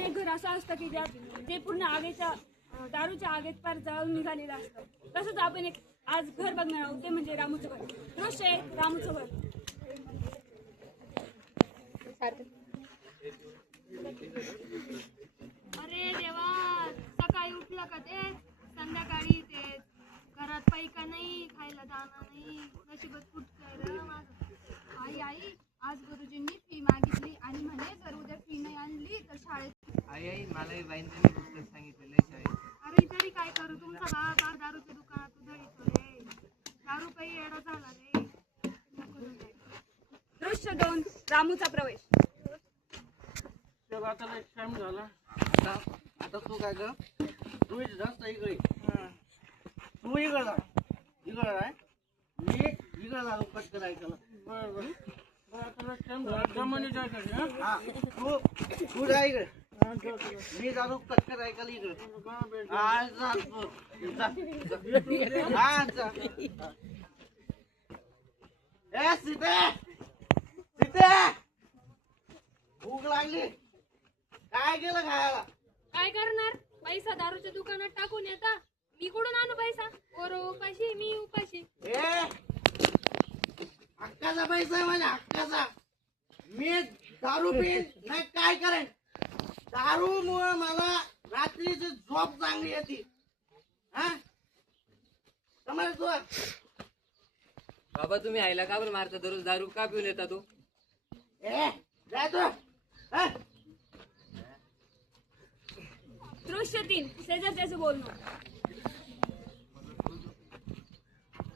पण एक घर असं असतं की ज्यात ते पूर्ण आगीच्या दारूच्या आगीत पार जळून निघालेलं असतं. तसंच आपण एक आज घर बघणार आहोत, ते म्हणजे रामूचं घर. दृश्य आहे रामूचं घर. अरे देवा, सकाळी उठलं का ते संध्याकाळी ते घरात पैका नाही, खायला दाना नाही, नशिबात फुटकंय रे माझं. आई आज गुरुजींनी फी मागितली आणि म्हणे जर उद्या फी नाही आणली तर शाळेत. आई मला बाईंनी पुस्तक सांगितलेलं आहे शाळेत. अरे तरी काय करू, तुमचा बाबा दारूच्या दुकानात उधळीतो रे. दारू काही येडा झाला रे. दृश्य 2 रामूचा प्रवेश. आता एक टाइम झाला. आता तू काय कर, तू जास्त इकडे तू इकडे जा, इकडे आहे मी इकडे जाऊ कट करायचं. बरं तू जा इकडे, मी जाऊ कट करायचं इकडे. भूक लागली, काय केलं खायला? काय करणार, पैसा दारूच्या दुकानात टाकून येता. मी कुठून आणू पैसा? पोरं उपाशी, मी उपाशी. हक्काचा पैसा आहे माझ्या, हक्काचा. मी दारू पिन नाही काय करेन. दारू मुळे मला रात्रीची झोप चांगली येते. हा समज तू. बाबा तुम्ही आईला का बरं मारता? दररोज दारू का पिऊन येता तू? जाय तू. दृश्य 3 शेजारच्याचं बोलणं.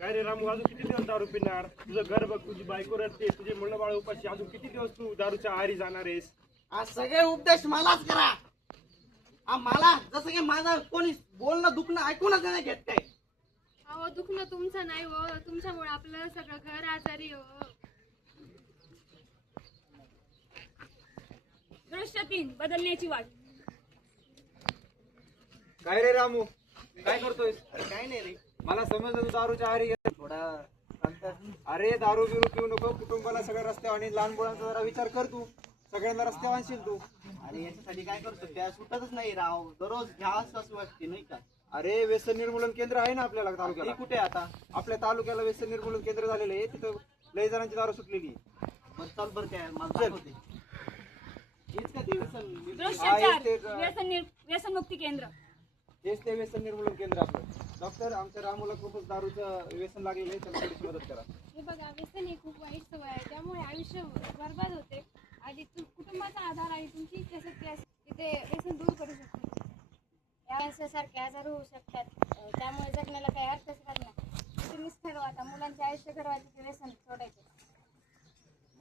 काय रे रामू, अजून किती दिवस दारू पिणार? तुझं घर बघ, तुझी बायको रडते, तुझे मुलं बाळ उपाशी. अजून किती दिवस तू दारूच्या आहारी जाणार आहेस? आज सगळे उपदेश मलाच करा. मला जसं की माझं कोणी बोलणं दुखणं ऐकूनच नाही घेत काय. अहो दुखणं तुमचं नाही हो, तुमच्यामुळे आपलं सगळं घर आजारी हो. दृश्य 3 बदलण्याची वाट. काय रे रामू, काय करतोय? काय नाही रे, मला समजलं तू दारूच्या आहारी गेला. थोडा अरे दारू बिरू पिऊ नको, कुटुंबाला सगळ्या रस्त्यावर आणि लहान मुलांचा जरा विचार कर. तू सगळ्यांना रस्त्यावर आणशील तू. अरे याच्यासाठी काय करतो, त्या सुटतच नाही राव. दररोज घ्यावंच असं वाटते नाही का. अरे व्यसन निर्मूलन केंद्र आहे ना आपल्याला ते तालुक्याला. कुठे आता? आपल्या तालुक्याला व्यसन निर्मूलन केंद्र झालेलं आहे. तिथं लय जणांची दारू सुटलेली आहे. मग चल बरं, काय मला दाखवते. हेच का ते व्यसन? दृश्य हा, 4 एक ते- व्यसनमुक्ती केंद्र. हेच ते व्यसन निर्मूलन केंद्र आपलं. डॉक्टर, आमच्या रामूला खूपच दारूचं व्यसन लागलेलं आहे, त्याला थोडीशी मदत करा. हे बघा, व्यसन ही खूप वाईट सवय आहे, त्यामुळे आयुष्य बर्बाद होते. आधी कुटुंबाचा आधार आहे तुमची तिथे व्यसन दूर करू शकतो. कॅन्सरसारखे आजार होऊ शकतात, त्यामुळे जगण्याला काही अर्थच राहत नाही. तुम्हीच ठरवा आता, मुलांचे आयुष्य घडवायचं ते व्यसन सोडायचं.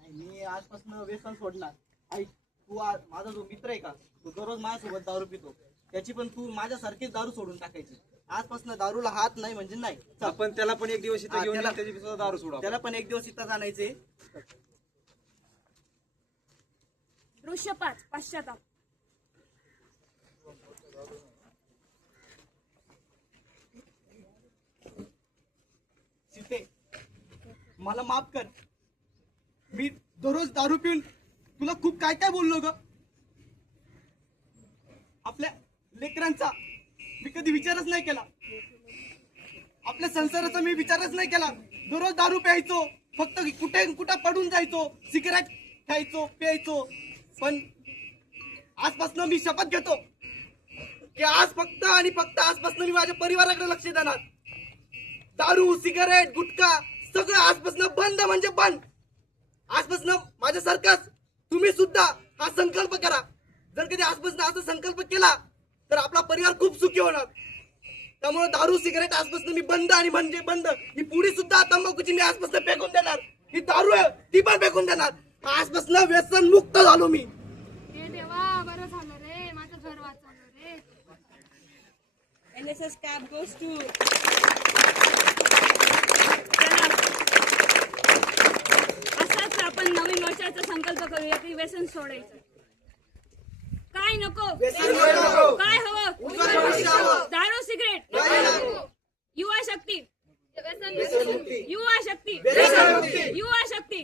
मी आजपासून व्यसन सोडणार. ऐक, तू माझा जो मित्र आहे का, तू दररोज माझ्यासोबत दारू पितो, त्याची पण तू माझ्यासारखीच दारू सोडून टाकायची. आजपासून दारूला हात नाही म्हणजे नाही. आपण त्याला पण एक दिवस इथं घेऊन त्याला- त्याची सुद्धा दारू सोडू. त्याला पण एक दिवस इथं आणायचे. दृश्य 5 पश्चाताप. सीते, मला माफ कर. मी दररोज दारू पिऊन तुला खूप काय काय बोललो ग. आपल्या लेकरांचा मी कधी विचारच नाही केला. आपल्या संसाराचा मी विचारच नाही केला. दररोज दारू प्यायचो, फक्त कुठं पडून जायचो, सिगरेट खायचो, प्यायचो. पण आजपासून मी शपथ घेतो की आज फक्त आणि फक्त आजपासून मी माझ्या परिवाराकडे लक्ष देणार. दारू, सिगारेट, गुटखा सगळं आजपासून बंद म्हणजे बंद. आजपासून माझ्यासारखाच तुम्ही सुद्धा हा संकल्प करा. जर कधी आजपासून असा संकल्प केला तर आपला परिवार खूप सुखी होणार. त्यामुळे दारू, सिगारेट आजपासून मी बंद आणि म्हणजे बंद. ही पुडी सुद्धा तंबाखूची मी आजपासून फेकून देणार. ही दारू आहे ती पण फेकून देणार. आजपासून व्यसन मुक्त झालो मी. हे देवा, बरं झालं रे, माझं घर वाचवलं रे. NSS cap goes to. असाच आपण नवीन वर्षाचा संकल्प करूया की व्यसन सोडायचं. काय नको, काय हवं? दारू, सिगरेट, युवा शक्ती, युवा शक्ती, युवा शक्ती.